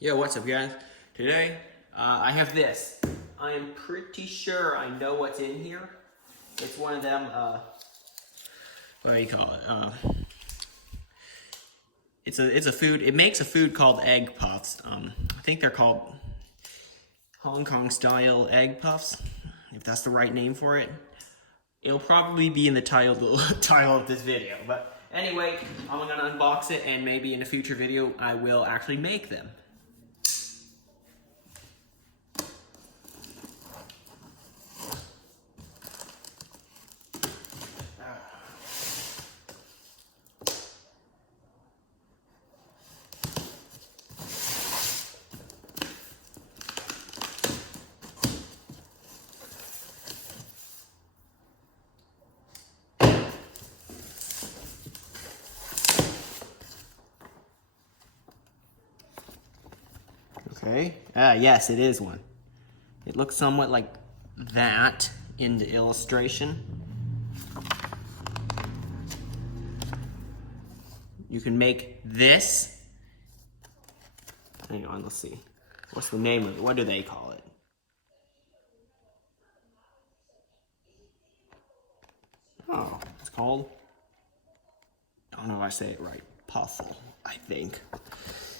Yo, what's up guys? Today, I have this. I am pretty sure I know what's in here. It's one of them, what do you call it? It's a food, it makes a food called egg puffs. I think they're called Hong Kong style egg puffs, if that's the right name for it. It'll probably be in the title of this video, but anyway, I'm gonna unbox it and maybe in a future video I will actually make them. Okay. Yes, it is one. It looks somewhat like that in the illustration. You can make this. Hang on, let's see. What's the name of it? What do they call it? Oh, it's called, I don't know if I say it right, Waffle, I think.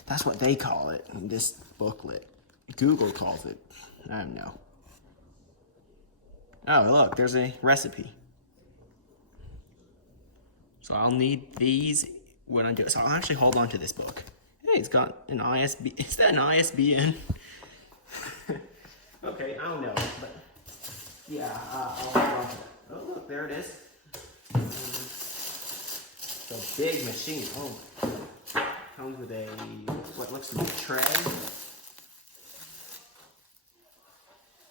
That's what they call it in this booklet. Google calls it, I don't know. Oh, look, there's a recipe. So I'll need these when I do it. So I'll actually hold on to this book. Hey, it's got an ISB. Is that an ISBN? Okay, I don't know, but yeah, I'll hold on to that. Oh, look, there it is. It's a big machine. Oh, comes with a, what looks to be a tray.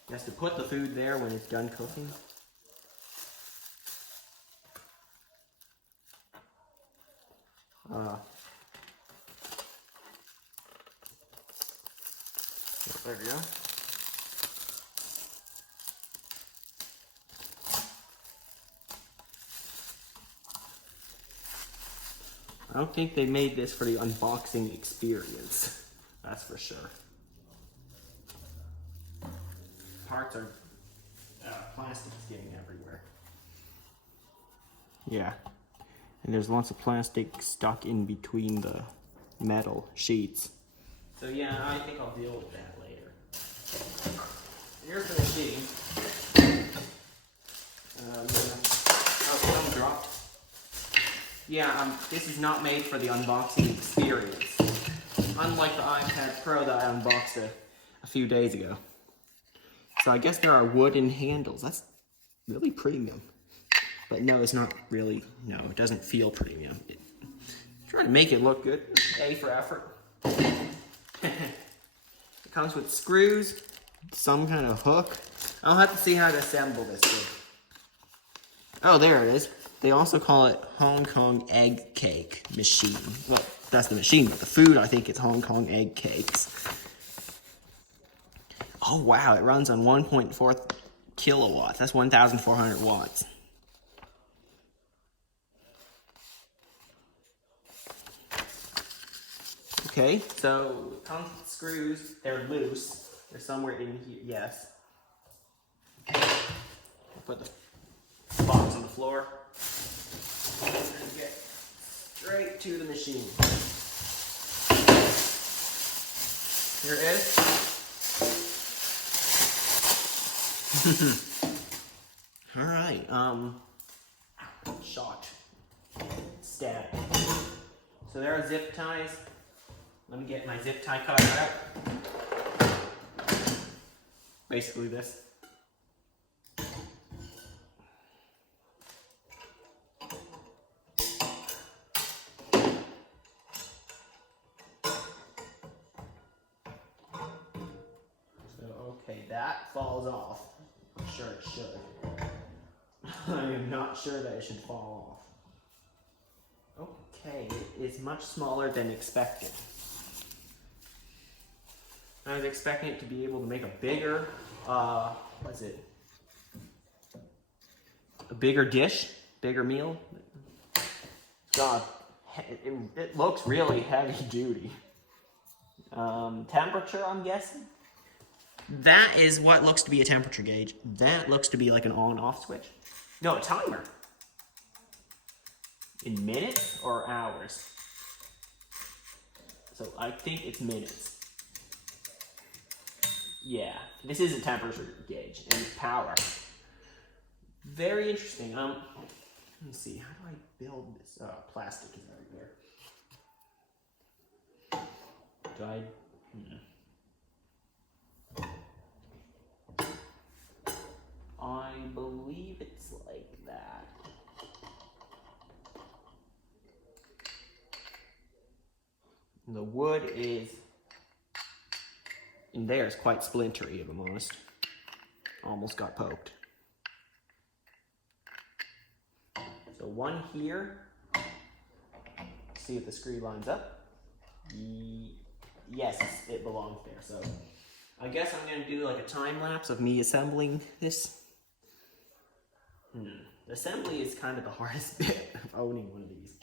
You have to put the food there when it's done cooking. There we go. I don't think they made this for the unboxing experience. That's for sure. Parts are plastic is getting everywhere. Yeah, and there's lots of plastic stuck in between the metal sheets. So yeah, I think I'll deal with that later. Here's the machine. Oh, some dropped. Yeah, this is not made for the unboxing experience. Unlike the iPad Pro that I unboxed a few days ago. So I guess there are wooden handles. That's really premium. But no, it's not really, no, it doesn't feel premium. Try to make it look good. A for effort. It comes with screws, some kind of hook. I'll have to see how to assemble this thing. Oh, there it is. They also call it Hong Kong egg cake machine. Well, that's the machine, but the food, I think it's Hong Kong egg cakes. Oh, wow, it runs on 1.4 kilowatts. That's 1,400 watts. Okay, so it comes with screws. They're loose. They're somewhere in here, yes. I'll put the box on the floor. And get straight to the machine. Here it is. All right, shot, stab. So there are zip ties. Let me get my zip tie cutter out. Basically this. Okay, that falls off. I'm sure it should. I am not sure that it should fall off. Okay, it is much smaller than expected. I was expecting it to be able to make a bigger, what is it? A bigger dish, bigger meal. God, it looks really heavy duty. Temperature, I'm guessing. That is what looks to be a temperature gauge. That looks to be like an on-off switch. No, a timer. In minutes or hours? So I think it's minutes. Yeah, this is a temperature gauge and power. Very interesting. Let me see. How do I build this? Oh, plastic is everywhere. Do I? I believe it's like that. The wood is in there is quite splintery, if I'm honest. Almost got poked. So one here. See if the screw lines up. Yes, it belongs there. So I guess I'm gonna do like a time lapse of me assembling this. The assembly is kind of the hardest bit of owning one of these.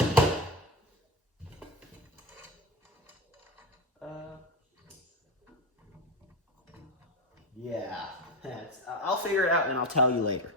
Yeah, I'll figure it out and I'll tell you later.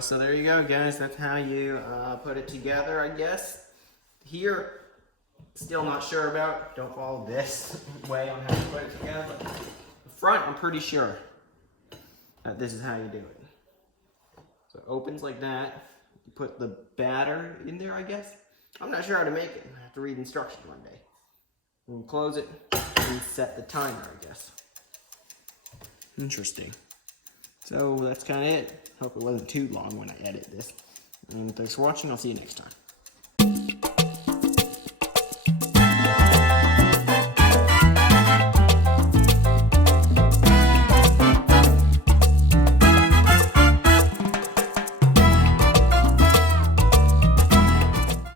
So there you go, guys. That's how you put it together, I guess. Here, still not sure about. Don't follow this way on how to put it together. But the front, I'm pretty sure that this is how you do it. So it opens like that. You put the batter in there, I guess. I'm not sure how to make it. I have to read instructions one day. We'll close it and set the timer, I guess. Interesting. So that's kind of it. Hope it wasn't too long when I edit this. And thanks for watching. I'll see you next time.